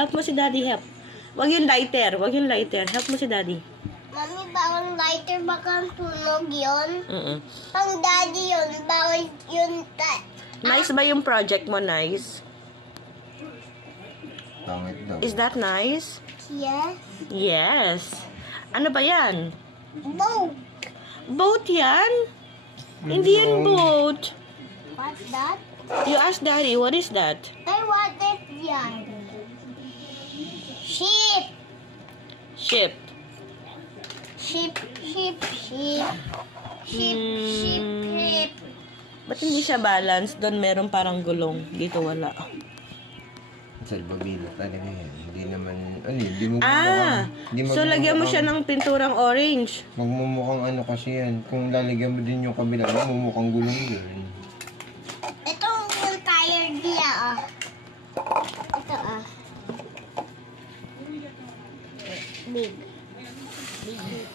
Help mo si daddy, help. Wag yung lighter. Wag yung lighter. Help mo si daddy. Mami, bawal lighter, baka tunog yun. Pang daddy yun, bawal yun. Nice ba yung project mo, nice? Pangit daw. Is that nice? Yes. Yes. Ano ba yan? Boat. Boat yan? Hindi yan boat. What's that? You ask daddy, what is that? I want it yan. Sheep. Ship. Sheep, sheep, sheep. Sheep, sheep, sheep. Ba't hindi siya balance? Doon meron parang gulong. Dito wala. Salbabila talaga yan. Hindi naman, hindi mo hindi So lagyan mo siya ng pinturang orange. Magmumukhang ano kasi yan. Kung lalagyan mo din yung kabila, magmumukhang gulong yun. Ito yung tire niya, ah. Ito, ah. Big. Big.